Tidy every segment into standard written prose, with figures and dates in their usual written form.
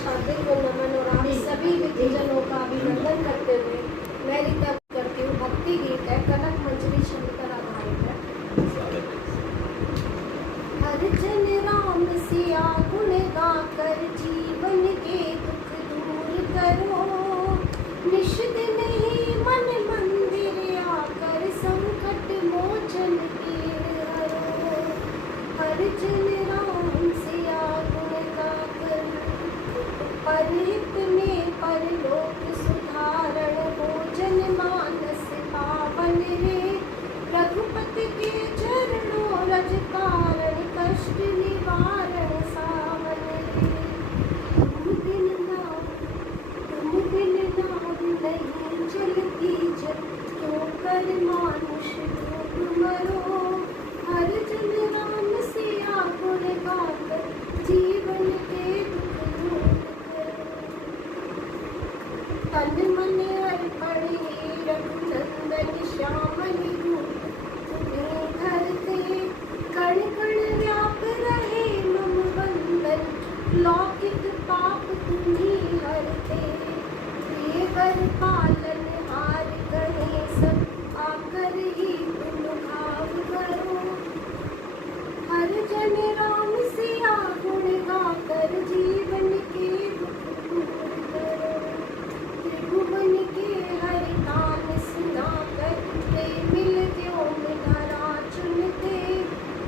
हार्दिक नमन और आप सभी विद्यजनों का अभिनंदन करते हुए मैं रीता करती हूँ। भक्ति गीत है, कनक मंजरी छंद पर आधारित है। हर जन राम सिया गुण गाकर जीवन के दुख दूर करो, निश दिन ही मन मंदिर आकर संकट मोचन पीर हरो। हर जन राम सिया गुण गाकर परहित में परलोक सुधारण हो, जन मानस पावन रे रघुपति के चरणों रज कारण कष्ट निवारण सावन रे। तुम बिन नाव नहीं चलती जग, क्यों कर मानुष लोग मरो। हर जन राम सिया गुण गाकर जीवन के दुख दूर करो। तन मन अर्पण हे रघुनंदन श्यामल रूप तुम्हें धरते, कण कण व्याप रहे मम वंदन, लौकिक पाप तुम्हीं हरते। प्रिय वर पालन हार कहे सब, आकर ही तुम भाव करो। हर जन राम सिया गुण गाकर जीवन के दुख दूर करो। त्रिभुवन के हरि नाम सुनाकर ते मिल व्योम धरा चुनते,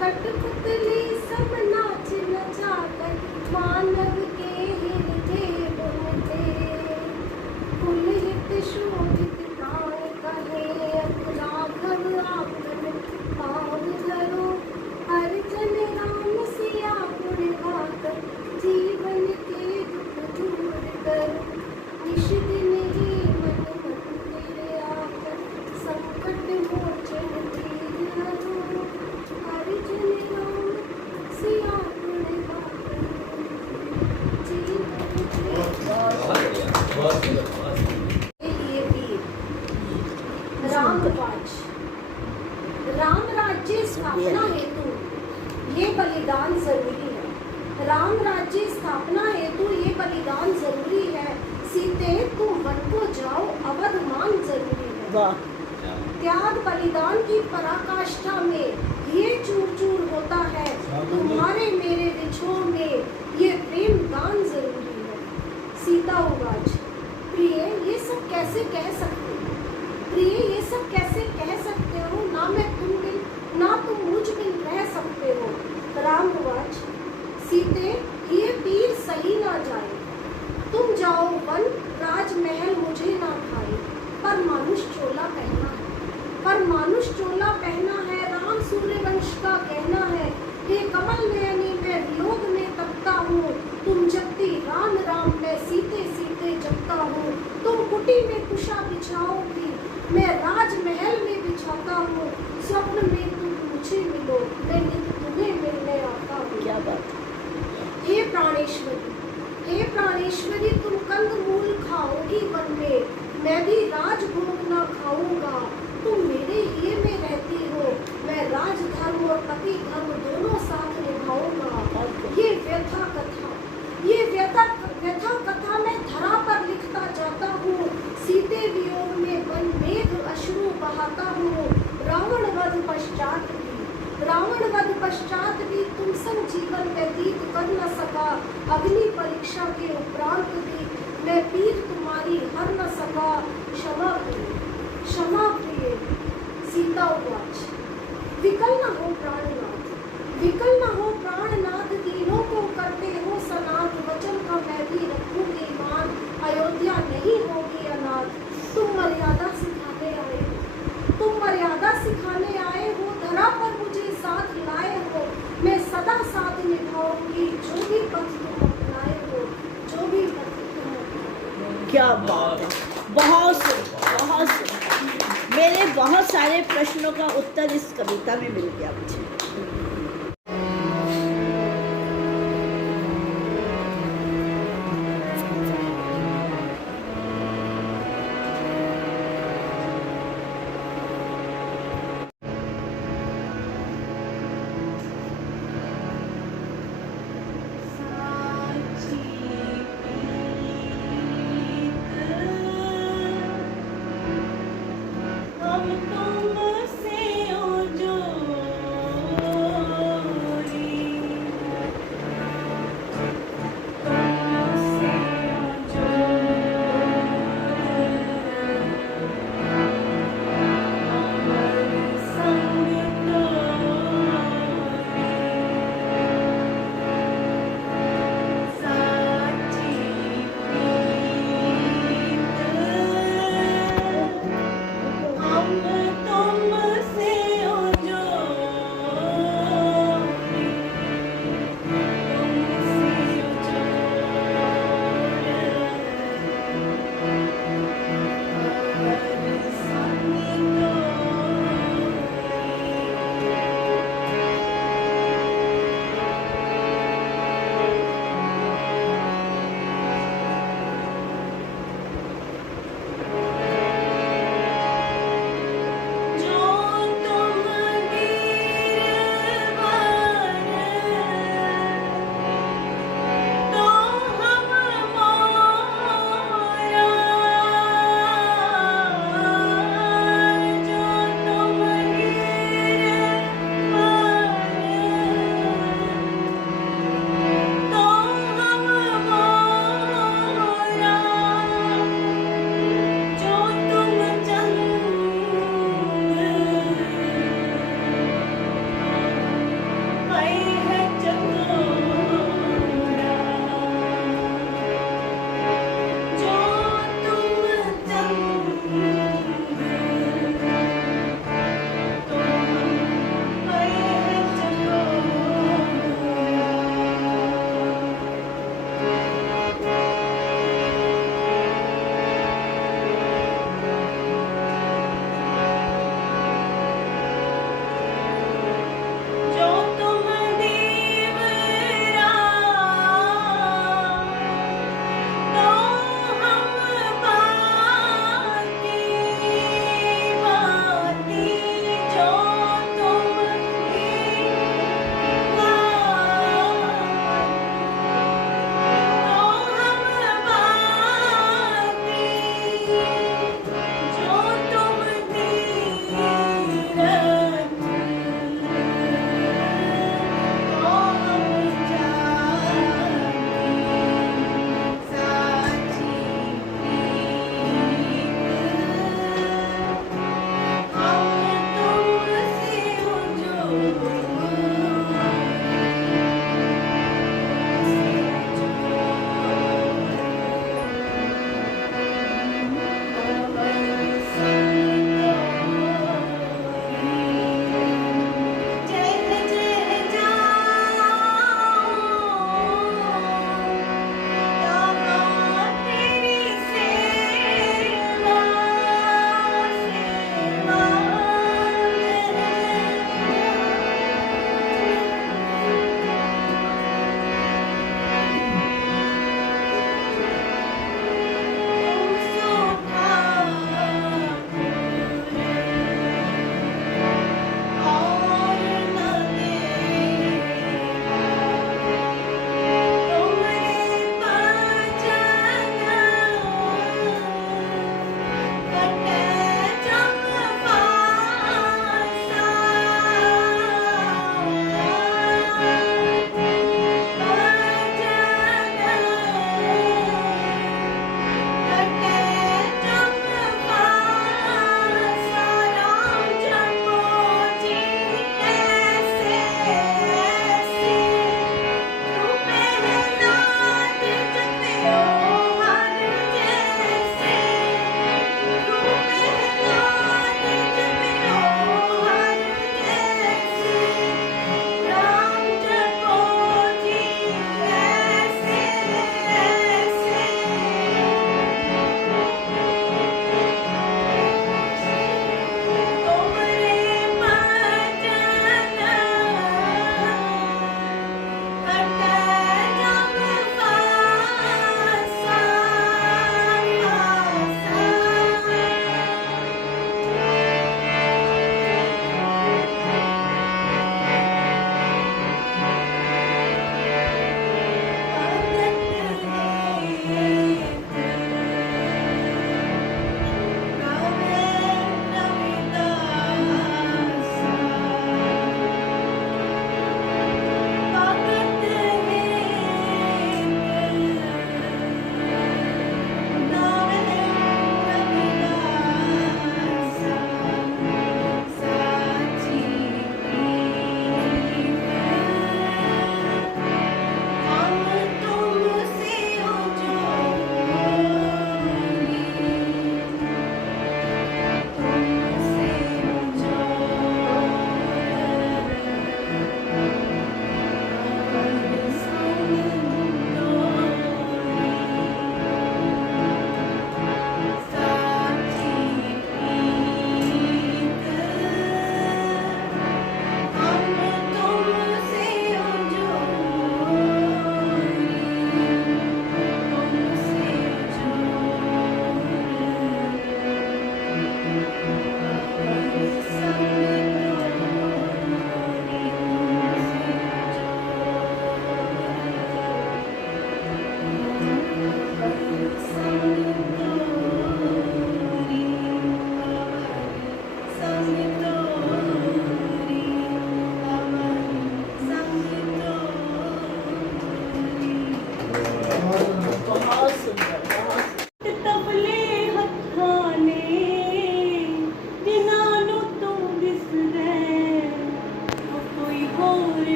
कठपुतली सब नाच नचाकर मानव के हृदय बुनते। कुलहित शोभित प्राण कहे राघव आपन पाव धरो। हर जन राम सिया गुण गाकर जीवन के दुख दूर करो, निश दिन ही मन मंदिर आकर संकट मोचन पीर हरो। हर जन राम सिया गुण गाकर जीवन के रामवाच। राम राज्य स्थापना हेतु ये बलिदान जरूरी है। राम राज्य स्थापना हेतु ये बलिदान जरूरी है। सीते तुम वन को जाओ, अवध मान जरूरी है। त्याग बलिदान की पराकाष्ठा में ये चूर चूर होता है, तुम्हारे मेरे विछोह में ये प्रेम दान जरूरी है। सीता उवाच, प्रिय ये सब कैसे कह सकते हो? प्रिय ये सब कैसे कह सकते हो? ना मैं तुम बिन ना तुम मुझ बिन रह सकते हो। राम उवाच, सीते ये पीर सही ना जाए, तुम जाओ वन, राजमहल मुझे ना भाए। पर मानुष चोला पहना है, पर मानुष चोला पहना है, राम सूर्यवंश का कहना है। हे कमल नयनी मैं वियोग में तपता हूँ, तुम जपती राम राम मैं सीते सीते जपता हूँ। तुम कुटी में कुशा बिछाओगी, मैं राजमहल में बिछाता हूँ। स्वप्न में तुम मुझे मिलो, मैं नित तुम्हें मिलने आता हूँ। क्या बात। हे प्राणेश्वरी, हे प्राणेश्वरी तुम कंद मूल खाओगी वन में, मैं भी राजभोग ना खाऊंगा। तुम मेरे लिए में रहती हो, मैं राजधर्म और पति धर्म दोनों साथ निभाऊंगा। ये व्यथा कथा, ये व्यथा कथा मैं धरा पर लिखता जाता हूँ। सीते वियोग में वन मेघ अश्रु बहाता हूँ। रावण वध पश्चात भी तुम संग जीवन व्यतीत कर न सका। अग्नि परीक्षा के उपरांत भी मैं पीर तुम्हारी हर न सका। क्षमा प्रिय। सीता उवाच, विकल न हो प्राणनाथ, विकल न हो प्राणनाथ, तीनों को करते हो सनाथ। वचन का मैं भी रखूंगी मान, अयोध्या नहीं होगी अनाथ। तुम मर्यादा सिखाने आए हो, धरा पर मुझे साथ लाए हो। मैं सदा साथ निभाऊंगी, जो भी पथ तुम अपनाए हो, जो भी पथ तुम अपनाए हो। क्या बात है, बहुत सुंदर। मेरे बहुत सारे प्रश्नों का उत्तर इस कविता में मिल गया मुझे।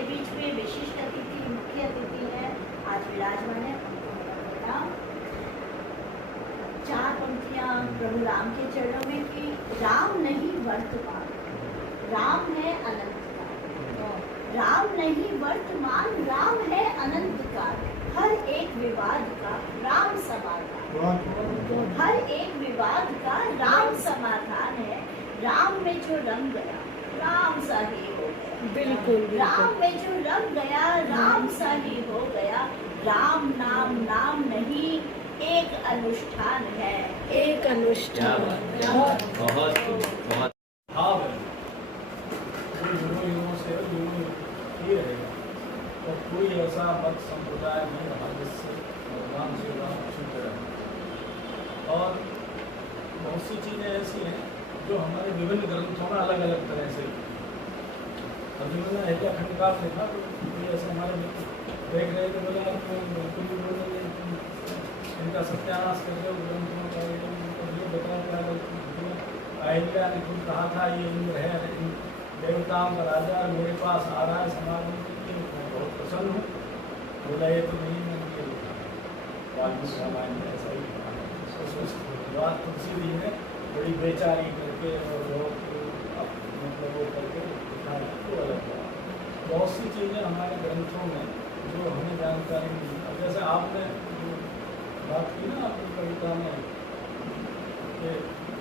हमारे बीच में विशिष्ट अतिथि, मुख्य अतिथि है, आज विराजमान है। चार पंक्तियां प्रभु राम के चरणों में कि राम नहीं वर्तमान, राम है अनंत काल। राम नहीं वर्तमान, राम है अनंत काल। हर एक विवाद का राम समाधान, हर एक विवाद का राम समाधान है। राम में जो रंग गया राम सा ही हो गया। बिल्कुल राम में जो रंग गया राम सा ही हो गया। राम नाम नाम नहीं, एक अनुष्ठान है, एक अनुष्ठान। बहुत बहुत भाव है, कोई युगों से युगों ही रहेगा। और कोई ऐसा मत संप्रदाय नहीं रहा जिससे भगवान श्री राम छूट रहे। और बहुत सी चीज़ें ऐसी हैं जो हमारे विभिन्न ग्रंथों में अलग अलग तरह से, अभी मैंने अहिल्या खंड का लिखा तो कोई ऐसे हमारे देख रहे थे, बोला बिल्कुल भी बोले इनका सत्यानाश कर दो ग्रंथों का, ये बताया क्या अहिल्या ने खुद कहा था ये इंद्र है, इन देवताओं का राजा और मेरे पास आ रहा है समाज में, मैं बहुत प्रसन्न हूँ। बोला ये तो नहीं, मैंने ये लिखा वाल्मीकि रामायण में ऐसा ही कहा। उसके बाद तुलसी जी ने बड़ी बेचारी करके और बहुत मतलब वो करके लिखा है, तो अलग हुआ। बहुत सी चीज़ें हमारे ग्रंथों में जो हमें जानकारी मिली। अब जैसे आपने जो बात की ना अपनी कविता में कि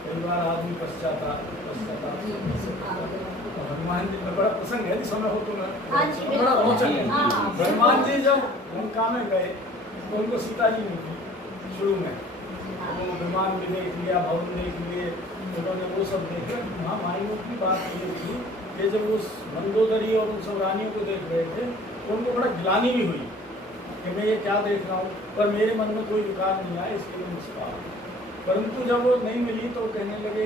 कई बार आदमी पश्चाताप हनुमान जी में बड़ा प्रसंग है, समय हो तो बड़ा रोचक है। हनुमान जी जब लंका में गए तो उनको सीता जी मिली शुरू में, वो विमान भी देख लिया, भवन देख लिए, उन्होंने वो सब देखा। वहाँ मायूं की बात ये थी कि जब उस मंदोदरी और उन सब रानियों को देख रहे थे तो उनको बड़ा गिलानी भी हुई कि मैं ये क्या देख रहा हूँ, पर मेरे मन में कोई विकार नहीं आया, इसलिए मुझसे। परंतु जब वो नहीं मिली तो कहने लगे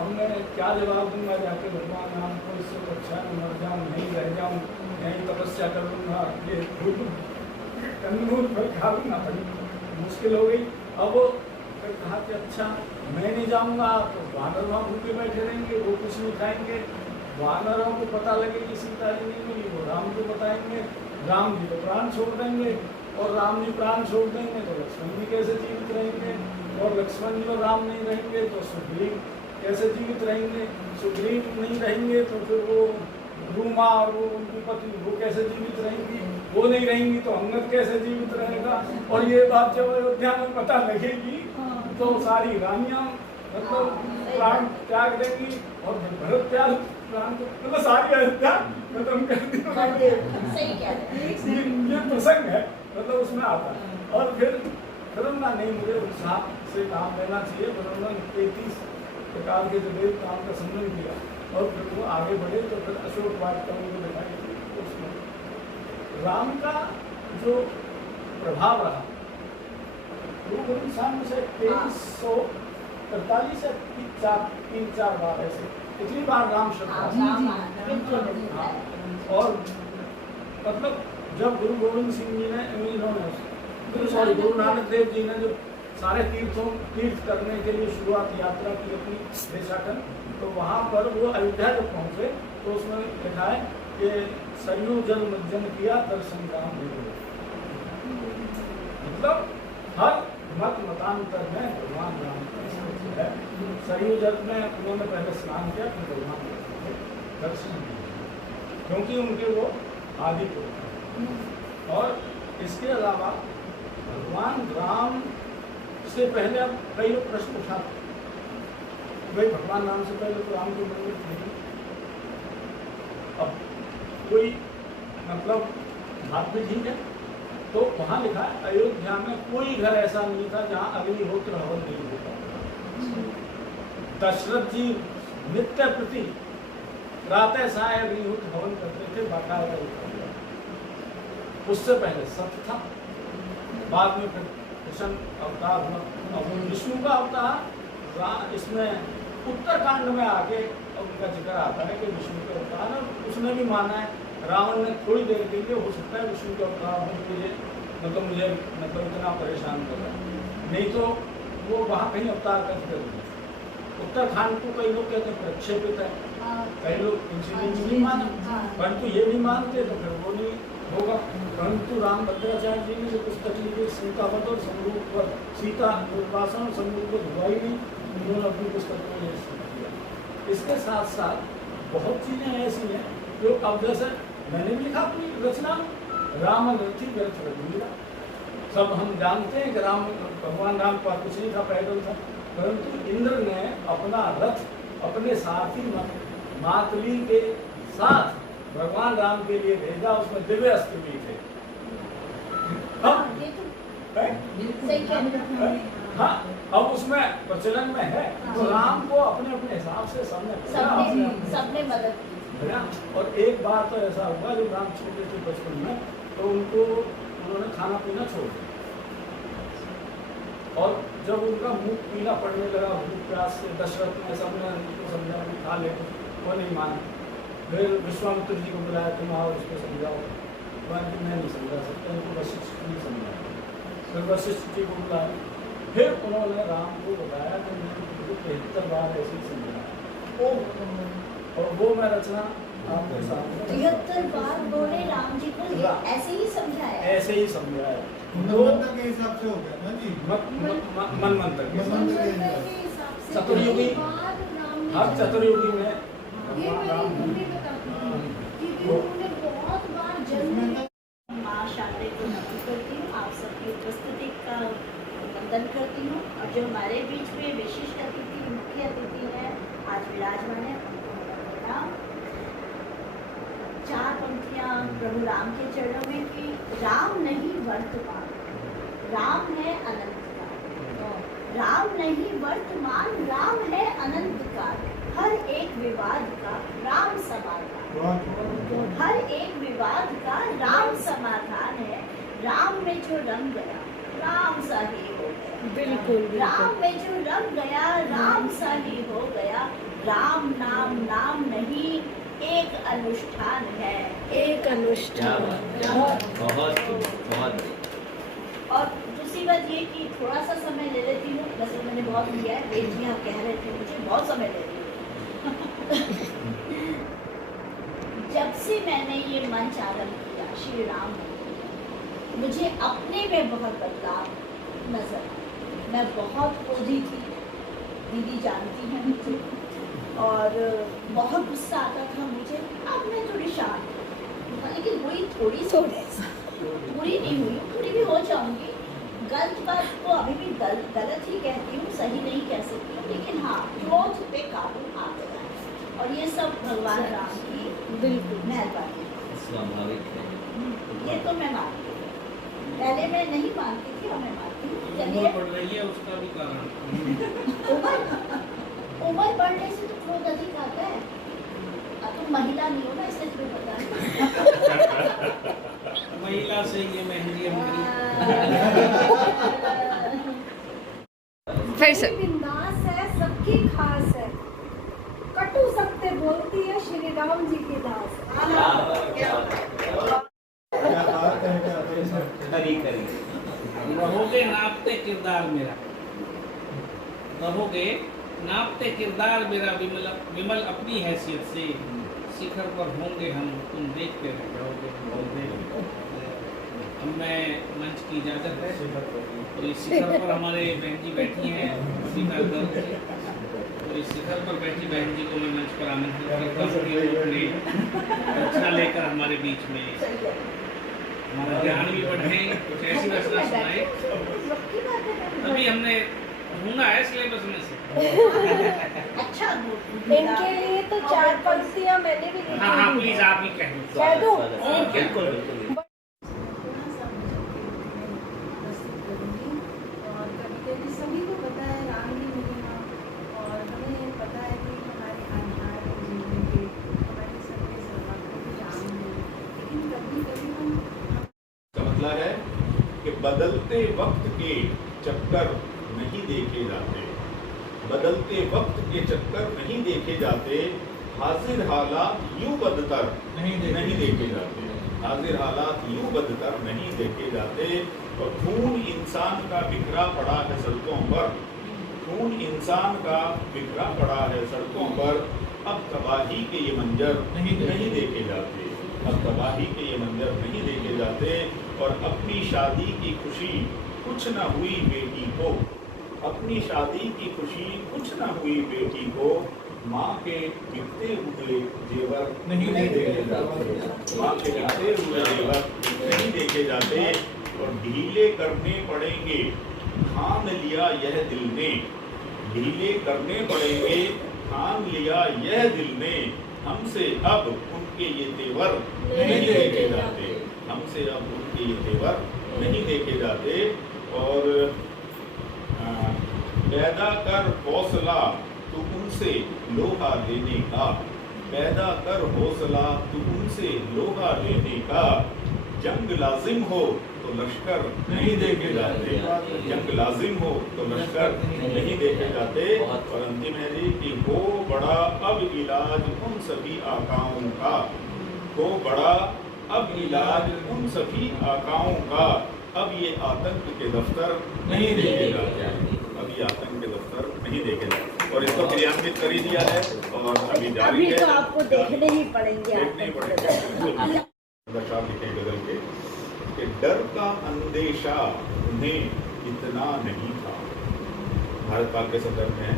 अब मैं क्या जवाब दूंगा जाके भगवान राम को, इससे तो अच्छा मैं मर जाऊँ, नहीं रह जाऊँ, यहीं तपस्या कर लूँगा, ये कंदमूल पर खा लूँगा, बड़ी मुश्किल हो गई। अब वो फिर कहा कि अच्छा मैं नहीं जाऊँगा तो वानर वहाँ भूखे बैठे रहेंगे, वो कुछ नहीं खाएंगे। वानरों को पता लगे कि सीता जी नहीं मिली, वो राम को बताएंगे, राम जी तो प्राण छोड़ देंगे, और राम जी प्राण छोड़ देंगे तो लक्ष्मण जी कैसे जीवित रहेंगे, और लक्ष्मण जी और राम नहीं रहेंगे तो सुग्रीव कैसे जीवित रहेंगे, सुग्रीव नहीं रहेंगे तो फिर वो रूमा और वो उनकी पत्नी वो कैसे जीवित रहेंगी, वो नहीं रहेंगी तो अंगद कैसे जीवित रहेगा। और ये बात जब अयोध्या में पता लगेगी तो सारी रानियां मतलब प्राण त्याग देंगी, और भरत त्याग प्राण को मतलब सारी अयोध्या खत्म कर दी। ये प्रसंग है, मतलब उसमें आता है। और फिर ना नहीं, मुझे उत्साह से काम लेना चाहिए, पर उन्होंने 33 प्रकार के जो काम का सम्मान किया और फिर वो आगे बढ़े तो फिर अशोक वाटिका में दिखाई उसमें राम का जो प्रभाव रहा गुरु गोविंद साहब से 2343 से 3-4 बार ऐसे कितनी बार राम शब्द। और मतलब जब गुरु गोविंद सिंह जी ने गुरु नानक देव जी ने जो सारे तीर्थ करने के लिए शुरुआत यात्रा की अपनी देशाटन, तो वहाँ पर वो अयोध्या जब पहुँचे तो उसमें लिखा है कि सरयू जल मज्जन किया दर्शन राम, मतलब हर मत मतांतर में भगवान राम है। सरयू जल में उन्होंने पहले स्नान किया, फिर भगवान दर्शन किया, क्योंकि उनके वो आदि पुरुष। और इसके अलावा भगवान राम से पहले अब कई लोग प्रश्न उठाते भाई भगवान राम से पहले तो राम के मंदिर थे। अब कोई मतलब बात भी ठीक है, तो वहाँ लिखा है अयोध्या में कोई घर ऐसा नहीं था जहाँ अग्निहोत्र हवन नहीं होता। दशरथ जी नित्य प्रति प्रातः साय अग्निहोत्र हवन करते थे, बाकायदा। उससे पहले सत्य था, बाद में फिर कृष्ण अवतार हुआ। अब विष्णु का अवतार इसमें उत्तरकांड में आके उनका जिक्र आता है कि विष्णु का अवतार, और उसने भी माना है। रावण ने थोड़ी देर के लिए हो सकता है विष्णु का अवतार हो, मुझे इतना परेशान कर रहा है, नहीं तो वो वहाँ कहीं अवतार का जिक्र नहीं। उत्तराखंड को कई लोग कहते हैं प्रक्षेपित है, कई लोग इंसिडेंट नहीं माना, परंतु ये नहीं मानते तो फिर वो नहीं होगा। परंतु राम भद्राचार्य जी ने जो पुस्तक लिखी सीतावत और समरूप पर, सीता निर्वासन और समरूप को धुआई नहीं, उन्होंने अपनी पुस्तक में ये किया। इसके साथ साथ बहुत चीजें ऐसी हैं जो अब जैसे मैंने भी लिखा अपनी रचना राम रथी व्यर्थ रघुवीरा। सब हम जानते हैं कि राम, भगवान राम का कुछ नहीं था, पैदल था, परंतु इंद्र ने अपना रथ अपने सारथी मातली के साथ भगवान राम के लिए भेजा, उसमें दिव्य अस्त्र भी थे। हाँ, अब उसमें प्रचलन में है तो राम को अपने अपने हिसाब से सबने मदद की। और एक बार तो ऐसा हुआ जब राम छोटे थे बचपन में, तो उन्होंने खाना पीना छोड़ दिया, और जब उनका मुंह पीला पड़ने लगा भूख प्यास से, दशरथ ने सबने उनको समझा कि खा ले, वो नहीं माना। फिर विश्वामित्र जी को बुलाया, तुम आओ इसको समझाओ, मैं नहीं समझा सकता, इनको वशिष्ठ नहीं समझा। फिर वशिष्ठ जी को बुलाया, फिर उन्होंने राम को बताया कि मैंने तुमको 73 बार ऐसे ही समझाया, और वो मैं रचना आपके सामने 73 बार बोले राम जी को ऐसे ही समझाया, ऐसे ही समझाया। मनमंत्र के हिसाब से हो गया ना जी, मनमंत्र के हिसाब से चतुर्युगी, हर चतुर्युगी में ये मेरी मम्मी बताती थी कि उन्होंने बहुत बार जन्म माँ शारदे को नमन करती हूँ, आप सबकी उपस्थिति का वंदन करती हूँ, और जो हमारे बीच में विशिष्ट अतिथि, मुख्य अतिथि है, आज विराजमान है, उनको प्रणाम। 4 पंक्तियाँ प्रभु राम के चरणों में कि राम नहीं वर्तमान, राम है अनंत काल। राम नहीं वर्तमान, राम है अनंत काल। हर एक विवाद का राम समाधान, हर एक विवाद का राम समाधान है। राम में जो रंग गया राम सा ही हो गया, बिल्कुल राम में जो रंग गया राम सा ही हो गया। राम नाम नाम नहीं, एक अनुष्ठान है, एक अनुष्ठान। बहुत और दूसरी बात ये कि थोड़ा सा समय ले लेती हूँ, वैसे मैंने बहुत लिया है, बेटियाँ कह रहे थे मुझे बहुत समय ले रही जब से मैंने ये मंच आरंभ किया श्री राम, मुझे अपने में बहुत बदलाव नजर आया। मैं बहुत क्रोधी थी, दीदी जानती हैं मुझे, और बहुत गुस्सा आता था मुझे। अब मैं थोड़ी शांत हूँ, लेकिन हुई थोड़ी बुरी नहीं हुई, थोड़ी भी हो जाऊंगी। गलत बात को अभी भी गलत ही कहती हूँ, सही नहीं कह सकती हूँ, लेकिन हाँ क्रोध पे काबू आ गया है, और ये सब भगवान राम की बिल्कुल मेहरबानी स्वाभाविक है। है। ये तो मैं मानती हूँ, पहले मैं नहीं मानती थी, और मैं मानती हूँ। चलिए, बढ़ रही है उसका भी कारण उम्र बढ़ने से तो क्रोध अधिक आता है। अब तुम महिला नहीं हो ना, इसलिए तुम्हें पता है। महिला से ये मेहंदी फिर से बिंदास है, सबकी खास है, कटु सत्य बोलती है श्री राम जी की दास। रहोगे नापते किरदार मेरा, रहोगे नापते किरदार मेरा, विमल विमल अपनी हैसियत से, शिखर पर होंगे हम, तुम देखते रह जाओगे। अब मैं मंच की इजाज़त है, तो इस शिखर पर हमारे बहन जी बैठी हैं, सीतागढ़ से, तो इस शिखर पर बैठी बहन जी को मैं मंच पर आमंत्रित करता हूँ कि वो अपने रचना लेकर हमारे बीच में हमारा ज्ञान भी बढ़े, कुछ ऐसी रचना सुनाए। अभी हमने ढूंढा है सिलेबस में से। अच्छा, इनके लिए तो 4 पंक्तियां मैंने भी लिखी हाँ हाँ, हुई प्लीज हैं। आप ही कह दो। कह दूं? बिल्कुल बिल्कुल। और कभी सभी को पता है रामलीला महिमा, और हमें पता है कि हमारे आधार जीवन के हमारे सबके सर्वत्र राम है, लेकिन कभी कभी हम का मतलब है कि बदलते वक्त के चक्कर नहीं देखे जाते, बदलते वक्त के चक्कर नहीं देखे जाते, हाजिर हालात यूं बदतर नहीं देखे जाते, हाजिर हालात यूं बदतर नहीं देखे जाते। और खून इंसान का बिखरा पड़ा है सड़कों पर, खून इंसान का बिखरा पड़ा है सड़कों पर, अब तबाही के ये मंजर नहीं देखे जाते, अब तबाही के ये मंजर नहीं देखे जाते। और अपनी शादी की खुशी कुछ न हुई बेटी को, अपनी शादी की खुशी कुछ न हुई बेटी को, माँ के गिरते हुए जेवर नहीं देखे जाते, माँ के गिरते हुए जेवर नहीं देखे जाते। और ढीले करने पड़ेंगे ठान लिया यह दिल ने, ढीले करने पड़ेंगे ठान लिया यह दिल ने, हमसे अब उनके ये तेवर नहीं देखे जाते, हमसे अब उनके ये तेवर नहीं देखे जाते। और पैदा कर हौसला तू उनसे लोहा लेने का, पैदा कर हौसला तू उनसे लोहा लेने का, जंग लाजिम हो तो लश्कर नहीं देखे जाते, जंग लाजिम हो तो लश्कर नहीं देखे जाते। और अंतिम है जी कि हो बड़ा अब इलाज उन सभी आकाओं का, हो बड़ा अब इलाज उन सभी आकाओं का, अब ये आतंक के दफ्तर नहीं देखे जाते, अब ये आतंक के दफ्तर नहीं देखे जाते। और इसको क्रियान्वित कर ही दिया है और अभी जारी है, तो आपको देखने ही पड़ेंगे, देखने ही पड़ेंगे। दशा लिखे गजल के कि डर का अंदेशा उन्हें इतना नहीं था, भारत पाक के संदर्भ में है,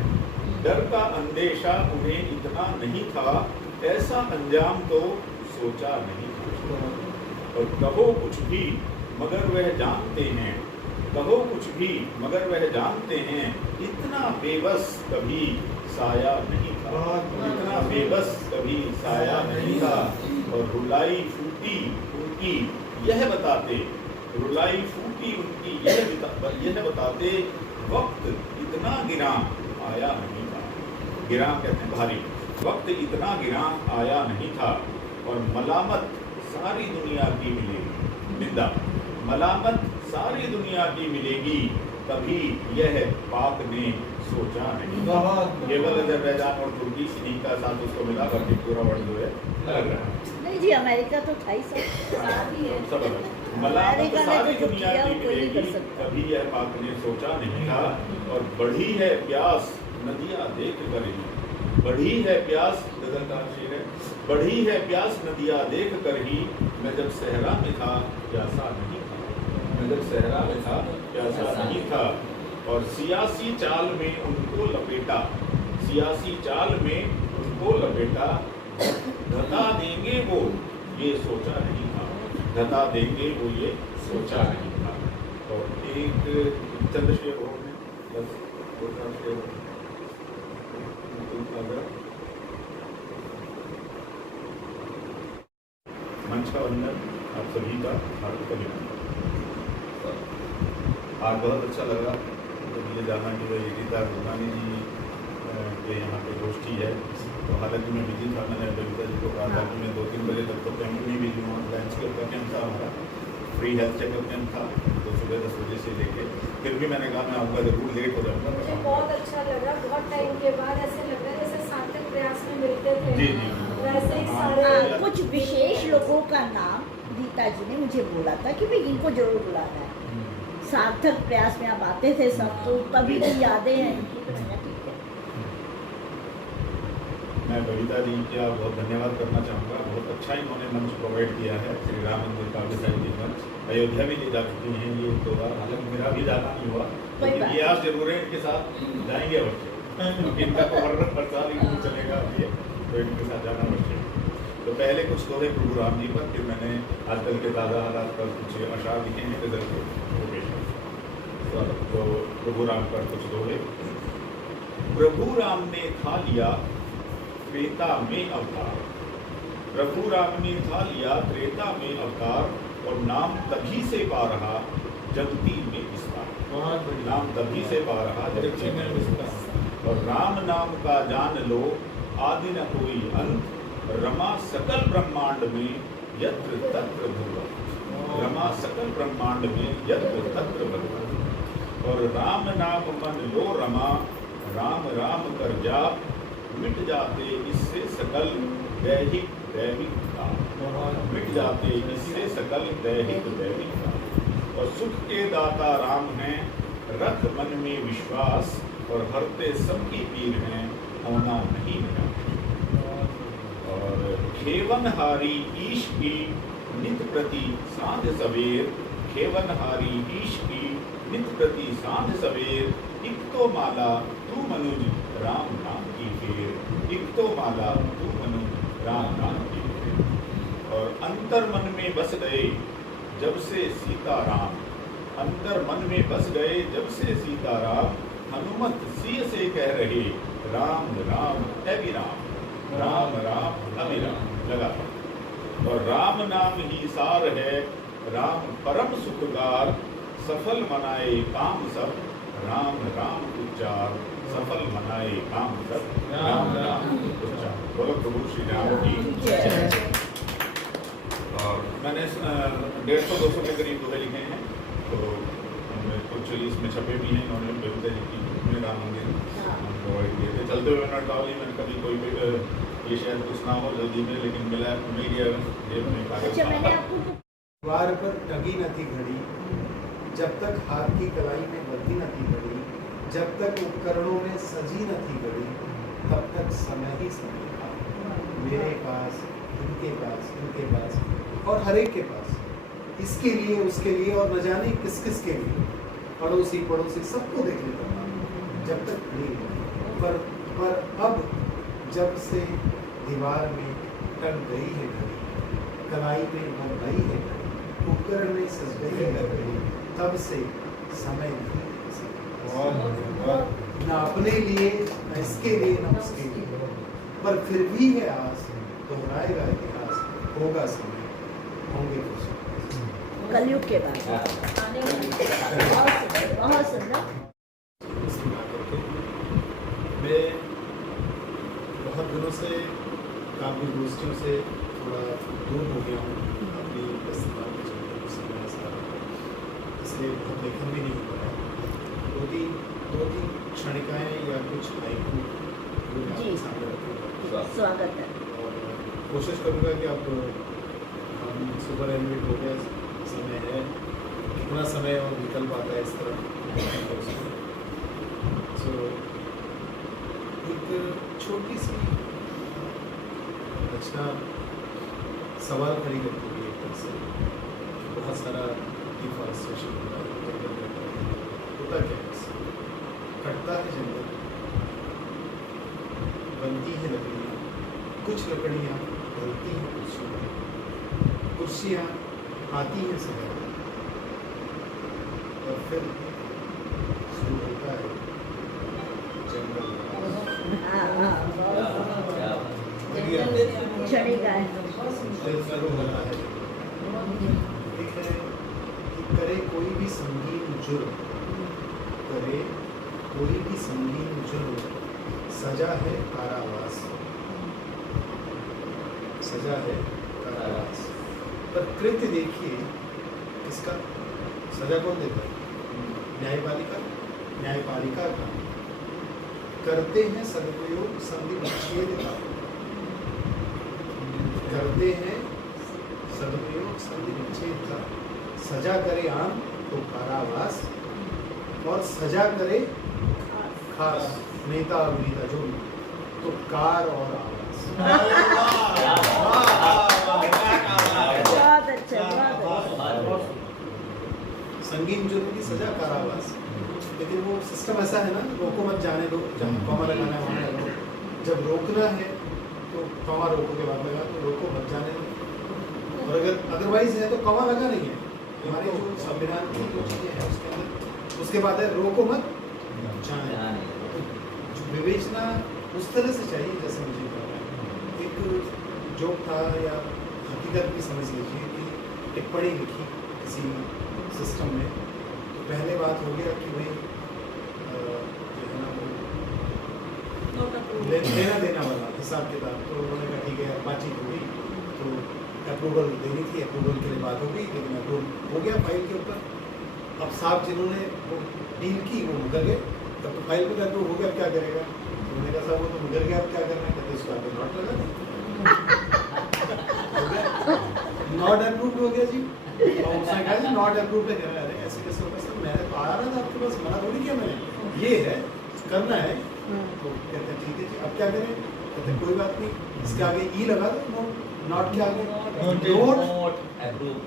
डर का अंदेशा उन्हें इतना नहीं था, ऐसा अंजाम तो सोचा नहीं था। और कहो कुछ भी मगर वह जानते हैं, कहो कुछ भी मगर वह जानते हैं, इतना बेबस कभी साया नहीं था, इतना बेबस कभी साया नहीं था। और रुलाई फूटी उनकी यह बताते, रुलाई फूटी उनकी यह बताते, वक्त इतना गिरा आया नहीं था, गिरा कहते हैं भारी, वक्त इतना गिरा आया नहीं था। और मलामत सारी दुनिया की मिलेगी, निंदा मलामत सारी दुनिया की मिलेगी, कभी यह पाक ने सोचा नहीं। केवल अजरबैजान और तुर्की इन्हीं का साथ उसको मिला, बाकी पूरा वर्ल्ड जो है अलग रहा। नहीं जी, अमेरिका तो था ही सब अलग। मलामत सारी दुनिया की मिलेगी, कभी यह पाक ने सोचा नहीं था। और बढ़ी है प्यास नदियाँ देख कर ही, बढ़ी है प्यास, गजल का शेर है, बढ़ी है प्यास नदियाँ देख कर ही, मैं जब सहरा में था प्यासा नहीं था, मैं जब सहरा में था प्यासा नहीं था। और सियासी चाल में उनको लपेटा, सियासी चाल में उनको लपेटा, धता देंगे वो ये सोचा नहीं था, धता देंगे वो ये सोचा नहीं था। और एक चंद शेर और में बस दो चार शेर मंच का वंदन आप सभी का हार्दिक अभिनंदन। आज बहुत अच्छा लगा तो ये जाना कि भाई गीता गुरबानी जी के यहाँ पे गोष्ठी है। तो हालांकि मैं बिजी था, मैंने बबीता जी को कहा था कि मैं 2-3 बजे तक तो कैंप में बिजी हूँ। लंच का कैंप था हमारा, फ्री हेल्थ चेकअप कैंप था, तो सुबह 10 बजे से लेके फिर भी मैंने कहा मैं आऊँगा जरूर, लेट हो जाऊँगा। मुझे बहुत अच्छा लगा, बहुत टाइम के बाद ऐसे लग रहा है जैसे सार्थक प्रयास में मिलते थे। जी जी वैसे ही सारे कुछ विशेष लोगों का नाम गीता जी ने मुझे बोला था कि भाई इनको जरूर बुलाना है। सार्थक प्रयास में आप आते थे सब, तो तभी की यादें हैं इनकी, तो मैंने ठीक है। मैं बबीता जी का बहुत धन्यवाद करना चाहूँगा। बहुत अच्छा इन्होंने मंच प्रोवाइड किया है। श्री राम मंदिर काव्य साहित्य मंच अयोध्या भी ले जा चुकी हैं ये 2 बार, हालांकि मेरा भी जाना नहीं हुआ, लेकिन ये आप जरूर है इनके साथ जाएंगे अवश्य, क्योंकि इनका तो हर साल ही चलेगा ये, तो इनके साथ जाना अवश्य। तो पहले कुछ दोहे प्रभु राम जी पर, फिर मैंने आजकल के ताज़ा हालात पर कुछ अशार लिखे हैं गजल के, वो पेश किए। तो प्रभु राम पर कुछ दोहे। प्रभु राम ने था लिया त्रेता में अवतार, प्रभु राम ने था लिया त्रेता में अवतार, और नाम तभी से पा रहा जगती में विस्तार, नाम तभी से पा रहा जगती में विस्तार। और राम नाम का जान लो आदि न कोई अंत, रमा सकल ब्रह्मांड में यत्र तत्र भगवत, रमा सकल ब्रह्मांड में यत्र तत्र भगवत। और राम नाम मन लो रमा, राम राम कर जाप, मिट जाते इससे सकल दैहिक दैविक का, मिट जाते इससे सकल दैहिक दैविक का। और सुख के दाता राम हैं, रख मन में विश्वास, और हरते सबकी पीर हैं, होना नहीं मिला। और खेवनहारी ईश की नित प्रति सांझ सवेर, खेवनहारी ईश की नित प्रति सांझ सवेर, एक तो माला तू मनुज राम नाम की फेर, एक तो माला तू मनुज राम नाम की फेर। और अंतर मन में बस गए जब से सीताराम, अंतर मन में बस गए जब से सीताराम, हनुमत सिय से कह रहे राम राम अविराम, राम राम अविराम लगा। और राम नाम ही सार है, राम परम सुखगार, सफल मनाए काम सब, राम राम उच्चार, सफल मनाए काम सब, राम राम उच्चार। बोलो प्रभु श्री राम की जय। और मैंने 150-200 के करीब दोहे लिखे हैं, तो उनमें कुछ इसमें छपे भी हैं। इन्होंने बेबूता जी की में राम मंदिर प्रोवाइड किए थे। चलते हुए मैंने डाली, मैंने कभी कोई ये शायद कुछ ना हो जल्दी में, लेकिन मिल गया जेब में कागज। द्वार पर टंगी न थी घड़ी, जब तक हाथ की कलाई में बंधी न थी घड़ी, जब तक उपकरणों में सजी न थी घड़ी, तब तक समय ही समय था। मेरे पास, इनके पास और हर एक के पास, इसके लिए उसके लिए और न जाने किस किस के लिए, पड़ोसी सबको देख लेता था जब तक नहीं। पर अब जब से दीवार में टंग गई है घड़ी, कलाई में बन गई है घड़ी, उपकरण में सज गई है घड़ी, तब से समय नहीं न अपने लिए, न इसके लिए, न उसके लिए, पर फिर भी है आस, दोहराएगा इतिहास, होगा समय, होंगे खुश। कलयुग के बाद बहुत सुंदर। मैं बहुत दिनों से काव्य गोष्ठियों से थोड़ा दूर हो गया हूँ अपनी व्यस्तता के चलते, समय ऐसा इसलिए बहुत लेखन भी नहीं हो रहा। दो तीन क्षणिकाएँ या कुछ हाइकू जो मैं आपके सामने रखूँगा। स्वागत है। और कोशिश करूँगा कि अब हम सुपर एनिमेट हो गया समय है, कितना समय और निकल पाता है इस तरह। सो एक छोटी सी रचना सवाल खड़ी करती है एक तरह से, बहुत सारा डिफॉरेस्टेशन होता है, होता क्या है, कटता है जंगल, बनती है लकड़ियाँ, कुछ लकड़ियाँ ढलती हैं कुर्सियों में, कुर्सियाँ आती हैं शहर, और फिर शुरू होता है जंगल। शुरू होता है। एक है कि करे कोई भी संगीन जुर्म, करे कोई भी संगीन जुर्म, सजा है कारावास, सजा है कारावास। पर कृत्य देखिए इसका, सजा कौन देता है? न्यायपालिका का। करते हैं सदुपयोग संधि विच्छेद का, करते हैं सदुपयोग संधि विच्छेद का, सजा करे आम तो कारावास, और सजा करे खास नेता और नेता जो भी तो कार और आवास। बहुत अच्छा। संगीन जुर्म की सजा कारावास, लेकिन वो सिस्टम ऐसा है ना, रोको मत जाने दो, जब कॉमा लगाना है वहाँ लगाओ, जब रोकना है तो कॉमा रोको के बाद लगा, तो रोको मत जाने दो, और अगर अदरवाइज है तो कॉमा लगा नहीं है। हमारे जो संविधान की जो चीज़ें हैं उसके अंदर, उसके बाद है रोको मत जाने, तो विवेचना उस तरह से चाहिए जैसे मुझे कहना है। एक जोक था या हकीकत भी समझ लीजिए कि टिप्पणी लिखी किसी सिस्टम में, पहले बात हो गया कि भाई जो है ना वो लेना देना वाला हिसाब किताब, तो उन्होंने कहा ठीक है, बातचीत हो गई, तो अप्रूवल देनी थी, अप्रूवल के लिए बात हो गई, लेकिन अप्रूवल हो गया फाइल के ऊपर। अब साहब जिन्होंने वो डील की वो मुकर गए, तब तो फाइल पे अप्रूव हो गया, क्या करेगा? उन्होंने कहा साहब वो तो मुकर गया, अब क्या करना है? कहते उसको आगे नॉट लगा नॉट अप्रूव हो गया जी। और उसने कहा जी नॉट अप्रूव है, कह रहे ऐसे कैसे होगा सर, मैंने तो आ रहा था आपके पास, मना थोड़ी किया मैंने, ये है करना है तो कहते हैं ठीक है जी, अब क्या करें? कहते हैं कोई बात नहीं, इसके आगे ई लगा दो, नॉट के आगे नोट अप्रूव्ड। अप्रूव्ड।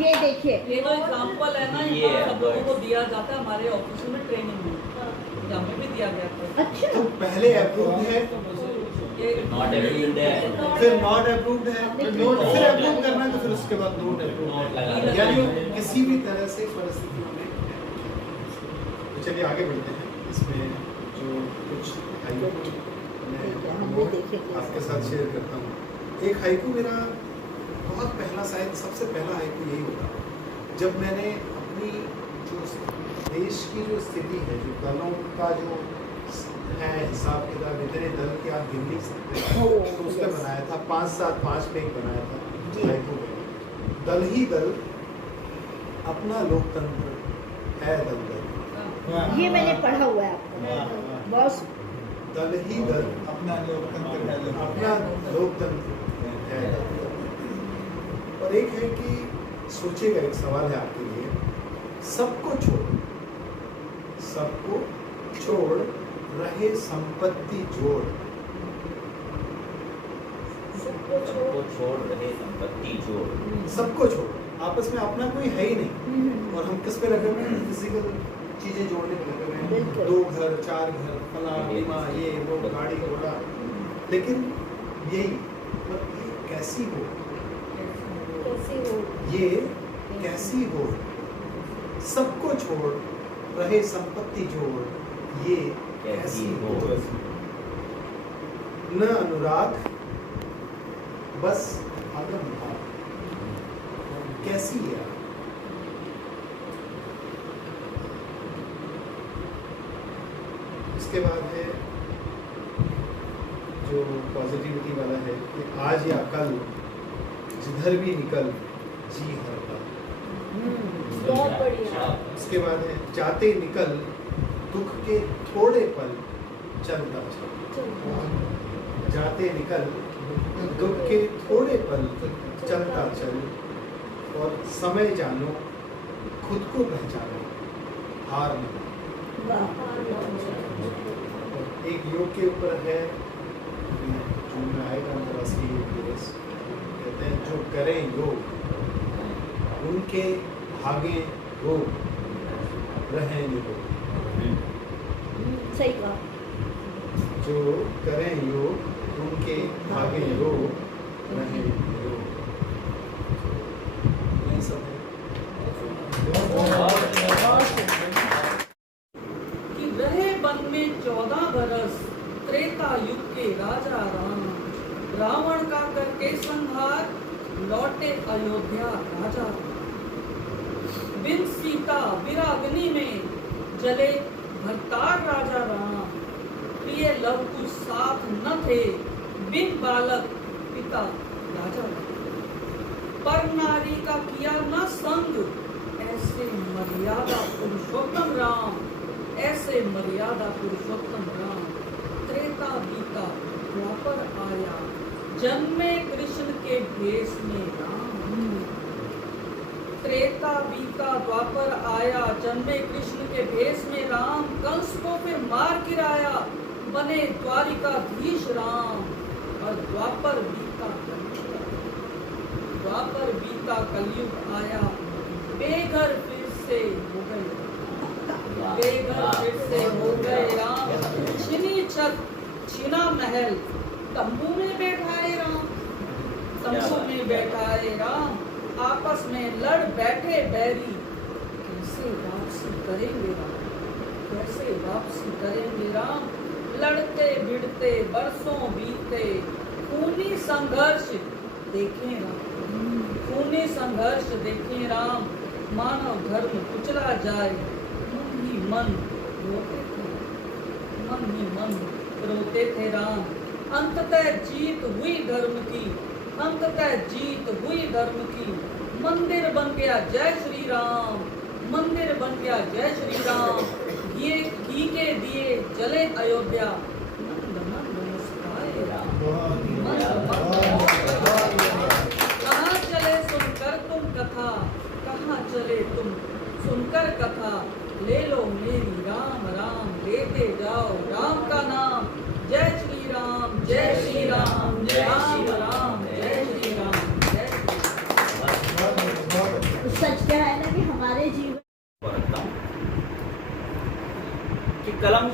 ये देखिए, ये तो एग्जाम्पल है ना, ये ये सब लोगों को दिया जाता है हमारे ऑफिस में ट्रेनिंग में, हमें भी दिया गया था। अच्छा तो पहले अप्रूव्ड है, ये नॉट अप्रूव्ड है, फिर नॉट अप्रूव्ड है, फिर अप्रूव करना है तो फिर उसके बाद नोट अप्रूव्ड। नोट लगा यानी किसी भी तरह से परिस्थितियों में। तो चलिए आगे बढ़ते हैं। इसमें जो कुछ हाइकू मैं आपके साथ शेयर करता हूँ। एक हाइकू मेरा बहुत पहला, शायद सबसे पहला हाइकू यही होगा जब मैंने अपनी जो देश की जो स्थिति है, जो दलों का जो है हिसाब किताब, इतने दल के आप गिन नहीं सकते, तो उसका बनाया था 5-7-5 पे बनाया था हाइकू में। दल ही दल अपना लोकतंत्र है दल दल। ये मैंने पढ़ा हुआ है आपको बॉस। दल ही दल अपना लोकतंत्र है, अपना लोकतंत्र है दल दल। और एक है कि सोचिएगा, एक सवाल है आपके लिए, सबको छोड़ रहे संपत्ति जोड़। सबको छोड़ रहे संपत्ति जोड़। सबको छोड़, आपस में अपना कोई है ही नहीं, और हम किस पे लगे हुए हैं? फिजिकल चीजें जोड़ने पे लगे हुए हैं, बिल्कुल। 2 घर 4 घर, फला बीमा, ये वो, गाड़ी घोड़ा। लेकिन यही मतलब ये कैसी हो, ये कैसी हो, सबको छोड़ रहे संपत्ति जोड़, ये कैसी हो। न अनुराग बस अगम भाव, कैसी है। इसके बाद है जो पॉजिटिविटी वाला है कि आज या कल जिधर भी निकल जी हर पल। बहुत बढ़िया। इसके बाद है जाते निकल दुख के थोड़े पल चलता चल। जाते निकल दुख के थोड़े पल चलता चल, और समय जानो खुद को पहचानो हार न। एक योग के ऊपर है, जून में आएगा अंतर्राष्ट्रीय योग दिवस। कहते हैं जो करें योग उनके भागे रोग रहें निरोग। सही कहा। जो करें योग उनके भागे रोग रहें निरोग। यही सब है। कि रहे वन में 14 बरस त्रेता युग के राजा राम, रावण का करके संहार लौटे अयोध्या राजा। बिन सीता विरागनी में जले भरतार राजा राम, प्रिय लव कुछ साथ न थे बिन बालक पिता राजा राम। पर नारी का किया न संग ऐसे मर्यादा पुरुषोत्तम राम, ऐसे मर्यादा पुरुषोत्तम राम। त्रेता बीता द्वापर आया जन्मे कृष्ण के भेष में राम। त्रेता बीता द्वापर आया जन्मे कृष्ण के भेष में राम। कंस को फिर मार गिराया बने द्वारिकाधीश राम। और द्वापर बीता कलयुग आया बेघर फिर से हो गए। बेघर फिर से हो गए राम। छिनी छत छिना महल तंबू में बैठाए राम। तंबू में बैठाए राम। आपस में लड़ बैठे बैरी। कैसे वापसी करेंगे राम, कैसे वापसी करेंगे राम। लड़ते भिड़ते बरसों बीते खूनी संघर्ष देखें राम। खूनी संघर्ष देखें राम। मानव धर्म कुचला जाए मन ही मन रोते थे, मन ही मन रोते थे राम। अंततः जीत हुई धर्म की, अंततः जीत हुई धर्म की। मंदिर बन गया जय श्री राम, मंदिर बन गया जय श्री राम। ये घी के दिए जले अयोध्या। नंद नंद मुस्काए राम, नंद नंद मुस्काए राम। कहाँ चले सुनकर तुम कथा, कहाँ चले तुम सुनकर कथा। ले लो मेरी लेते जाओ राम का नाम। जय श्री राम, जय श्री राम, राम राम, जय श्री राम, जय श्री राम। तो सच क्या है ना कि हमारे जीवन रखता हूं कि कलम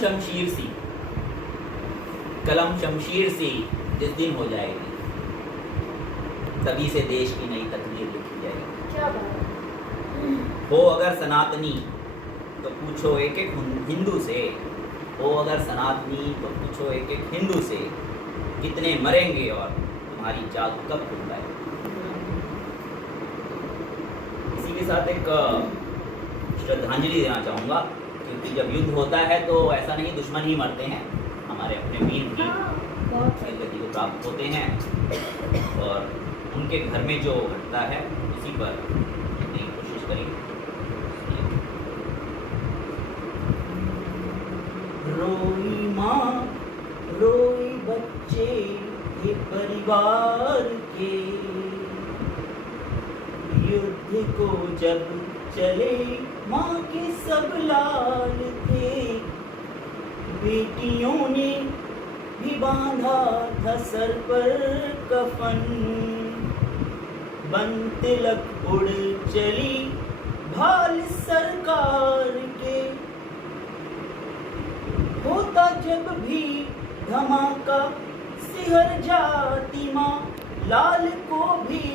शमशीर सी जिस दिन हो जाएगी, तभी से देश की नई तकदीर लिखी जाएगी। क्या बात है। हो अगर सनातनी तो पूछो एक एक हिंदू से, हो अगर सनातनी तो पूछो एक एक हिंदू से, कितने मरेंगे और तुम्हारी जात कब खुल पाए। इसी के साथ एक श्रद्धांजलि देना चाहूँगा, क्योंकि जब युद्ध होता है तो ऐसा नहीं दुश्मन ही मरते हैं, हमारे अपने वीर भी गति को प्राप्त होते हैं, और उनके घर में जो घटता है उसी पर लिखने की कोशिश करेंगे। रोई माँ रोई बच्चे ये परिवार के, युद्ध को जब चले माँ के सब लाल थे, बेटियों ने भी बांधा था सर पर कफन, बन तिलक उड़ चली भाल सरकार के, होता जब भी धमाका सिहर जाती माँ, लाल को भी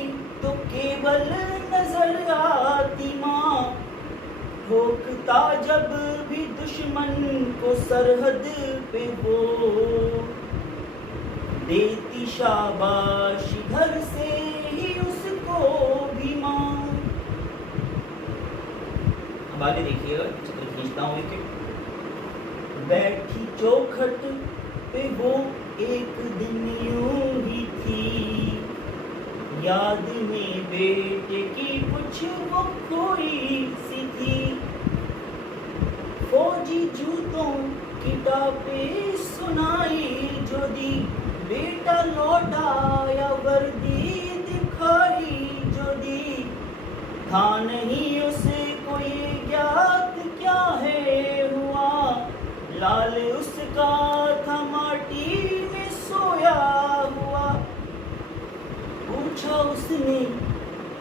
तो केवल नजर आती माँ, ठोकता जब भी दुश्मन को सरहद पे वो, देती शाबाशी घर से ही उसको भी माँ। अब आगे देखिएगा, चित्र खींचता हूँ एक। बैठी चौखट पे वो एक दिन यूं ही थी, याद में बेटे की कुछ वो खोई सी थी, फौजी जूतों की टापे सुनाई जो दी, बेटा लौटाया वर्दी दिखाई जो दी, था नहीं उसे कोई ज्ञात क्या है हुआ, लाल उसका था माटी में सोया हुआ, पूछा उसने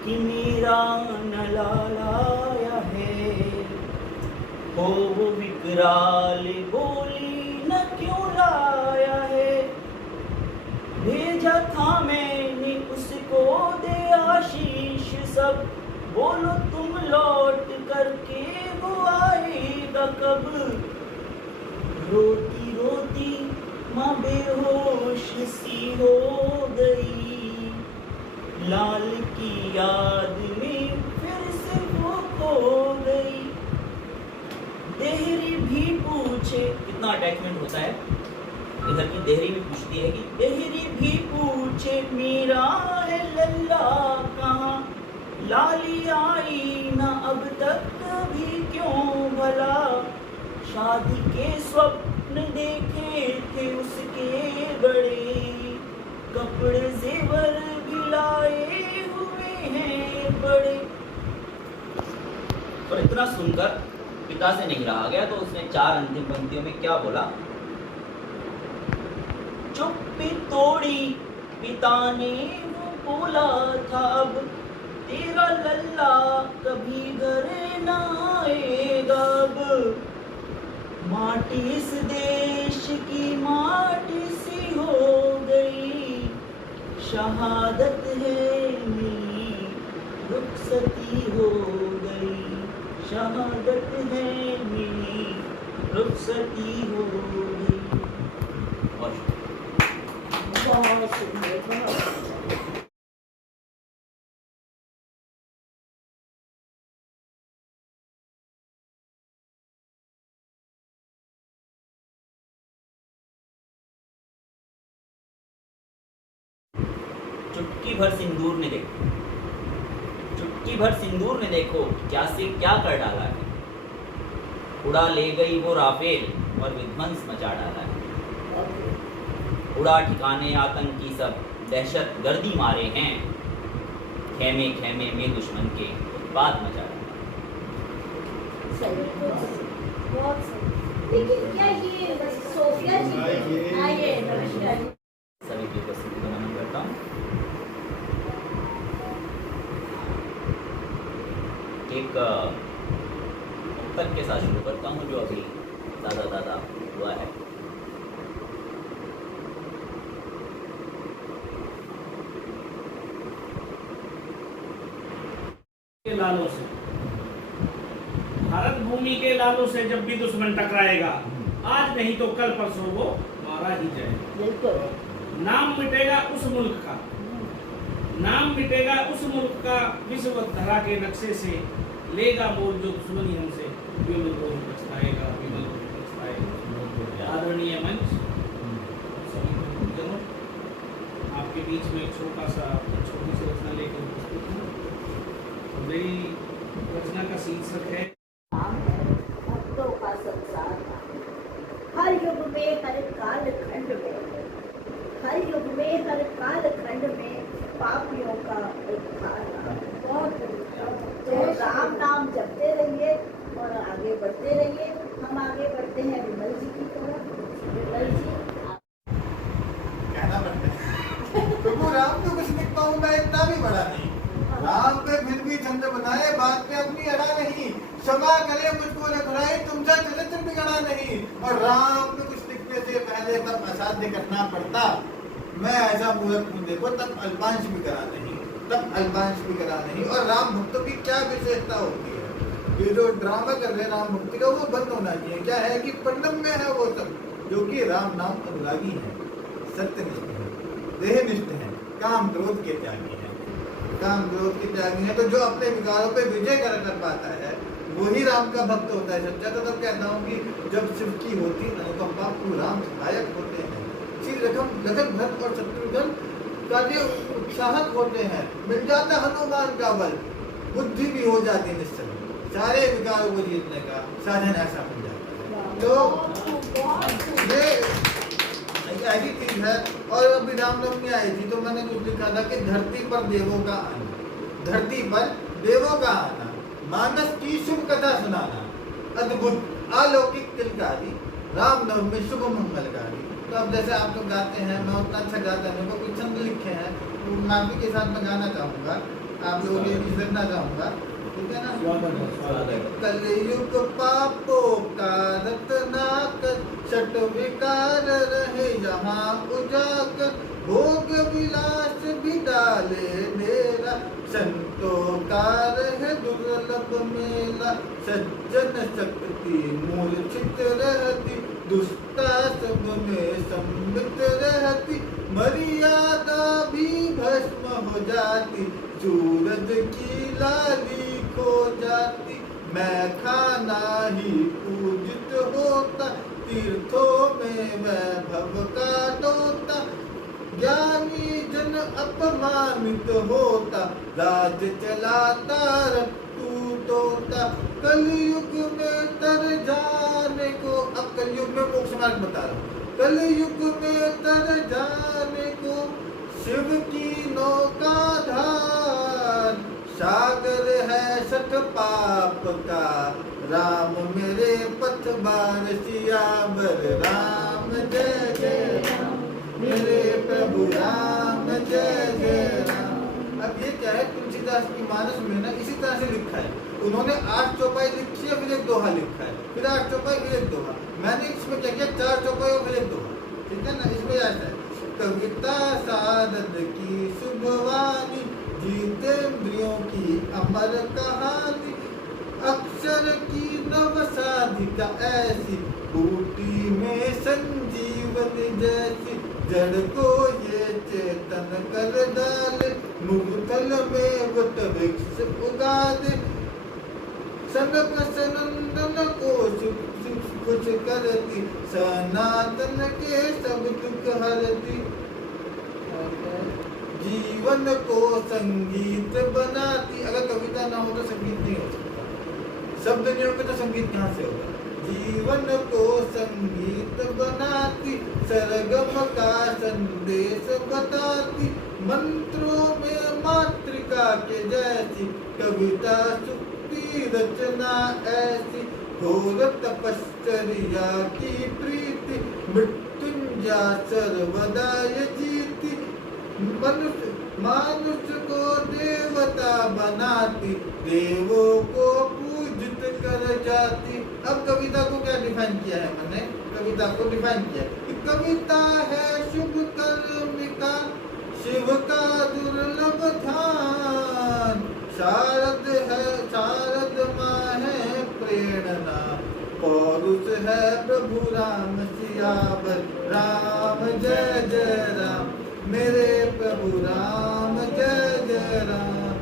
कि मेरा न लाया है, हो वो विकराल बोली न क्यों लाया है, भेजा था मैंने उसको दे आशीष सब, बोलो तुम लौट करके वो आएगा कब, रोती रोती माँ बेहोश सी हो गई, लाल की याद में फिर से वो खो गई, देहरी भी पूछे, कितना अटैचमेंट होता है, इधर की देहरी भी पूछती है कि देहरी भी पूछे मेरा है लल्ला कहाँ, लाली आई ना अब तक भी क्यों भला, शादी के स्वप्न देखे थे उसके बड़े, कपड़े जेवर भी लाए हुए हैं बड़े। और इतना सुनकर पिता से नहीं रहा गया, तो उसने 4 अंतिम पंक्तियों में क्या बोला, चुप्पी तोड़ी पिता ने वो बोला था, अब तेरा लल्ला कभी घर न आएगा, अब माटी इस देश की माटी सी हो गई, शहादत है मिली रुखसती हो गई, शहादत है मिली रुखसती हो गई। बहुत सुंदर, बहुत चुटकी भर सिंदूर ने देखो, चुटकी भर सिंदूर ने देखो क्या से क्या कर डाला है, उड़ा ले गई वो राफेल और विध्वंस मचा डाला है, उड़ा ठिकाने आतंकी सब दहशत गर्दी मारे हैं, खेमे खेमे में दुश्मन के उत्पात मचा डाला। सही, बहुत सही। लेकिन क्या ये सोफिया जी आइए नमस्कार। सभी की उपस्थिति का नमन करता हूँ। एक उत्तर के साथ शुरू करता हूँ जो अभी दादा हुआ है। के लालों से, भारत भूमि के लालों से जब भी दुश्मन टकराएगा, आज नहीं तो कल परसों वो मारा ही जाएगा। नाम मिटेगा उस मुल्क का, नाम मिटेगा उस मुल्क का विश्व धरा के नक्शे से, लेगा मोल जो दुश्मनी हमसे, विमल को ही पछताएगा, विमल को ही पछताएगा। आदरणीय मंच, सभी जनों, आपके बीच में एक छोटी सी रचना लेकर उपस्थित हूँ। मेरी रचना का शीर्षक है भक्तों का संसार। हर युग में, हर काल खंड में, हर युग में, हर काल खंड में पापियों का उद्धार। तो राम नाम जपते रहिए और आगे बढ़ते रहिए। हम आगे बढ़ते हैं विमल जी की तरफ। विमल जी कहना पड़ता है प्रभु राम पे कुछ लिख पाऊं मैं, इतना भी बड़ा नहीं। राम पे फिर भी छंद बनाए, बात पे अपनी अड़ा नहीं। क्षमा करे मुझको रघुराई, तुमसे चरित्र बिगड़ा नहीं। और राम पे कुछ लिखने से पहले तब असाध्य करना पड़ता। मैं ऐसा मूर्ख हूँ, देखो तब अल्पांश भी करा नहीं, तब अल्पांश भी करा नहीं। और राम भक्तों की क्या विशेषता होती है? ये जो ड्रामा कर रहे हैं राम भक्ति का, वो बंद होना चाहिए। क्या है कि पंडम में है वो सब जो कि राम नाम अनुरागी है, सत्यनिष्ठ है, देहनिष्ठ है, काम क्रोध के त्यागी है। काम क्रोध के त्यागी है तो जो अपने विकारों पे विजय कर पाता है वही राम का भक्त होता है सच्चा। तो तब कहता हूँ कि जब शिव की होती अनुकंपा को राम सहायक होते हैं। श्री लखन भरत और शत्रुघ्न का जो उत्साहक होते हैं, मिल जाता हनुमान का बल, बुद्धि भी हो जाती निश्चल, सारे विकारों को जीतने का साधन ऐसा बन जाता है। तो ये ऐसी चीज है। और अभी रामनवमी आई थी तो मैंने कुछ लिखा था कि धरती पर देवों का आना, धरती पर देवों का आना, मानस की शुभ कथा सुनाना, अद्भुत अलौकिक तिलकारी, रामनवमी शुभ मंगलकारी। तो अब जैसे आप लोग गाते हैं, मैं उतना अच्छा गाता नहीं, मेरे को कुछ छंद लिखे हैं तो माफी के साथ मैं गाना चाहूँगा, आप लोगों के बीच करना चाहूँगा, ठीक है ना? कलयुग पापों का रत्नाकर, छठ विकार रहे यहाँ उजागर, भोग विलास भी डाले मेरा, संतों का रहे दुर्लभ मेला, सज्जन शक्ति मूर्छित रहती, दुष्टा सब में संबित रहती, मर्यादा भी भस्म हो जाती, सूरज की लाली खो जाती, मैं खाना ही पूजित होता, तीर्थों में वैभव का तोता, ज्ञानी जन अपमानित होता, राज चलाता रट्टू तोता, कलयुग में तर जाने को, अब कलयुग में मोक्ष मार्ग बता रहा हूँ, कलयुग में तर जाने को शिव की नौका धार, सागर है सठ पाप का, राम मेरे पथबार, सियावर राम जय जय राम, मेरे प्रभु राम जय जय राम। अब ये क्या है, तुलसीदास की मानस में ना इसी तरह से लिखा है। उन्होंने 8 चौपाई लिखी है, फिर एक दोहा लिखा है, फिर 8 चौपाई फिर एक दोहा। मैंने इसमें क्या किया, 4 चौपाई और फिर एक दोहा, ठीक है ना? इसमें ऐसा है, कविता सारद की शुभवाणी, जीतेंद्रियों की अमर कहानी, अक्षर की नव साधिका ऐसी, बूटी में संजीवनी जैसी, जड़ को ये चेतन कर डाले, मुगथल में वट वृक्ष उगा दे, सनक सनंदन को कुछ करती, सनातन के सब दुख हरती, जीवन को संगीत बनाती। अगर कविता ना हो तो संगीत नहीं हो सकता, शब्द नहीं होगा तो संगीत कहाँ से होगा? जीवन को संगीत बनाती, सरगम का संदेश बताती, मंत्रों में मातृका के जैसी, कविता सुक्ति रचना ऐसी, घोर तपश्चर्या की प्रीति मृत्युंजय सर्वदा यजीति मनुष्य मानुष को देवता बनाती देवों को पूजित कर जाती। अब कविता को क्या डिफाइन किया है मैंने? कविता को डिफाइन किया कि कविता है शुभ कर्मिका शिव का दुर्लभ ध्यान शारद है शारद माँ है प्रेरणा पौरुष है प्रभु राम सियावर राम जय जय राम मेरे प्रभु राम जय जय राम।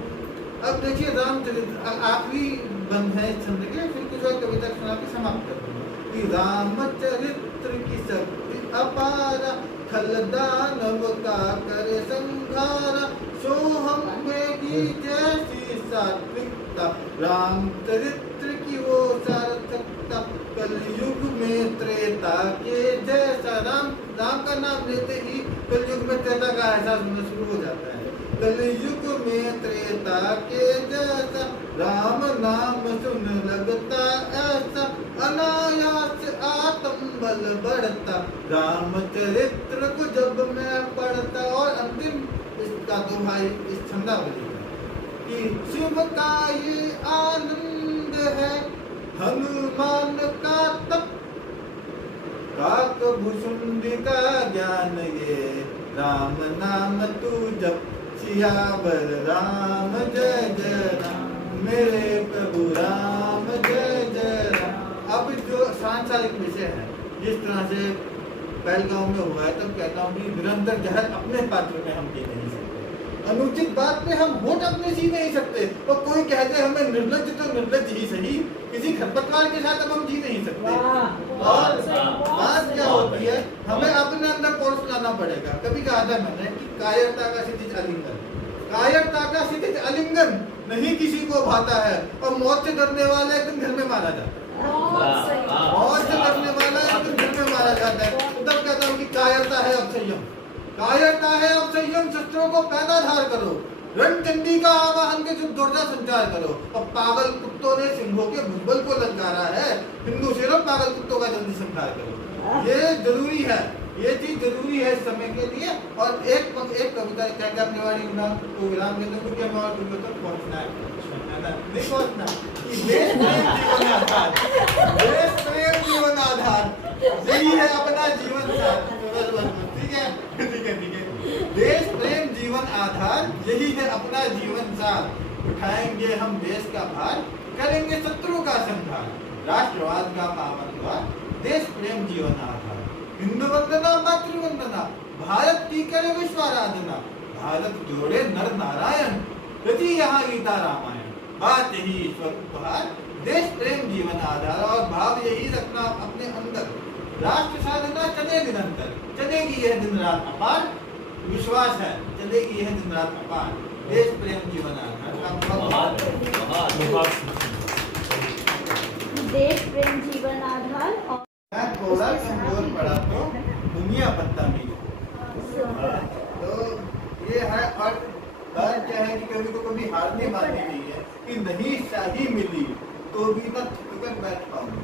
अब देखिए रामचरित्र आखिरी बंद है इस छंद के, फिर कुछ और कविता सुना के समाप्त कर दूंगा कि रामचरित्र की शक्ति अपारा खल दानव का करे संहारा सो हम में की जैसी सात्विकता रामचरित्र की वो सार्थकता कलयुग में त्रेता के जैसा। राम का नाम लेते ही कलयुग में त्रेता का एहसास होना शुरू हो जाता है। कलयुग में त्रेता के जैसा राम नाम सुन लगता ऐसा अनायास आत्म बल बढ़ता रामचरित्र को जब मैं पढ़ता। और अंतिम इसका तो भाई इस छंदावली कि शिव का ये आनंद है हनुमान का तप काकभुषुंडी का ज्ञान ये राम नाम तू जप सियावर राम जय जय राम मेरे प्रभु राम जय जय राम। अब जो सांसारिक विषय है जिस तरह से पहलगांव में हुआ है तब कहता हूँ कि निरंतर जहर अपने पात्र में हम पी नहीं सकते, अनुचित बात पे हम वोट अपने जी नहीं सकते। तो कोई कहते हमें निर्लज तो निर्लज ही सही, किसी खरपतवार के साथ अब हम जी नहीं सकते। और बात क्या होती है हमें अपने अंदर कोर्स लाना पड़ेगा। कभी कहा था मैंने कि कायरता का क्षितिज आलिंगन, कायरता का क्षितिज आलिंगन नहीं किसी को भाता है और मौत से डरने वाला एक दिन घर में मारा जाता है। मौत से डरने वाला एक दिन घर में मारा जाता है। तब कहता हूँ कि कायरता है अब संयम, कायरता है अब संयम। शस्त्रों को पैदा धार करो, रणचंडी का आवाहन के दुर्गा संचार करो। और पागल कुत्तों ने सिंहों के भुजबल को ललकारा है, हिंदू शेरों पागल कुत्तों का जल्दी संहार करो। ये जरूरी है, ये चीज जरूरी है इस समय के लिए। और एक कविता क्या क्या निवाड़ी को विराम देने को क्या और तक पहुंचना है नहीं पहुंचना। देश प्रेम जीवन आधार, देश प्रेम जीवन आधार यही है अपना जीवन साथ। ठीक है ठीक है ठीक है। देश प्रेम जीवन आधार यही है अपना जीवन साथ। उठाएंगे हम देश का भार, करेंगे शत्रु का संहार। राष्ट्रवाद का पावन द्वार, देश प्रेम जीवन आधार। हिंदू वंदना मातृवंदना, भारत की करे विश्वाराधना। भारत जोड़े नर नारायण, रची यहाँ गीता रामायण। बात यही ईश्वर उपहार, देश प्रेम जीवन आधार। और भाव यही रखना अपने अंदर, राष्ट्र साधना चले निरंतर, चलेगी यह दिन रात अपार। विश्वास है चलेगी यह दिन रात अपार, देश प्रेम जीवन आधार। देश प्रेम जीवन आधार। और मैं थोड़ा कमजोर पड़ा तो दुनिया बदनामी तो ये है। और बात क्या है कि कभी तो कभी हार नहीं माननी नहीं है कि नहीं शाही मिली तो भी न थक कर बैठ पाऊंगा,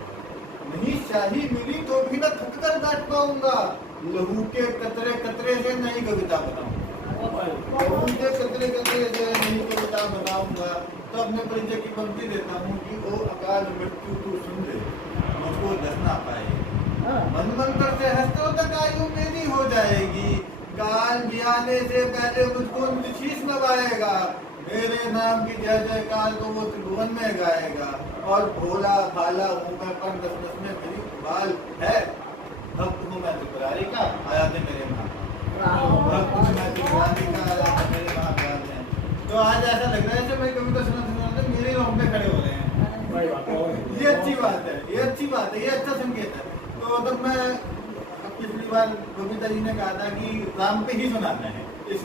नहीं शाही मिली तो भी न थक कर बैठ पाऊंगा। लहू के कतरे कतरे से नहीं कविता बनाऊंगा, लहू के कतरे कतरे से नहीं कविता बनाऊंगा। तो अपने परिचय की पंक्ति देता हूँ कि ओ अकाल मृत्यु तू सुन ले, मुझको दस ना पाए। मन मंत्र से हस्तों तक आयु मेरी हो जाएगी, काल बियाने से पहले मुझको शीश नवाएगा। मेरे नाम की जय जयकार को वो त्रिभुवन में गाएगा। और भोला भाला हूँ मैं पर दस दस में मेरी बाल है, भक्त हूँ मैं त्रिपुरारी का आया थे मेरे महाकाल, भक्त हूँ मैं त्रिपुरारी का आया था मेरे महाकाल में। तो आज ऐसा लग रहा है जैसे मैं कविता सुना मेरे रोंगटे खड़े हो रहे हैं। ये अच्छी बात है, ये अच्छी बात है, ये अच्छा संकेत है। तो तब मैं पिछली बार बबीता जी ने कहा था कि राम पे ही सुनाना है इस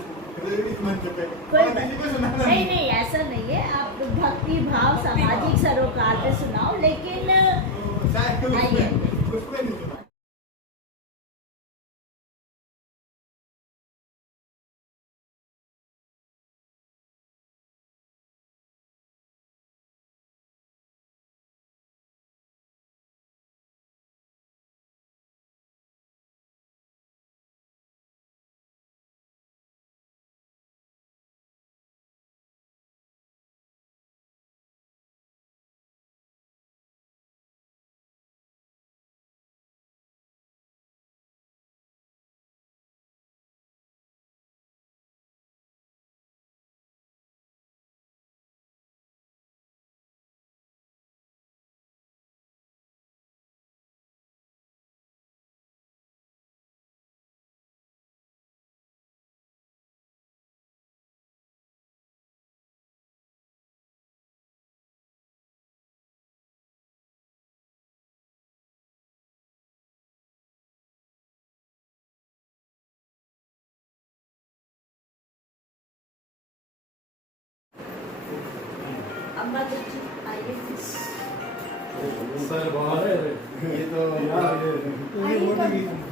मंच पे, नहीं नहीं ऐसा नहीं है। आप भक्ति भाव सामाजिक सरोकार पे सुनाओ, लेकिन उसमें नहीं सुना। मधु जी आइए सर बहुत ये तो यार ये आइए,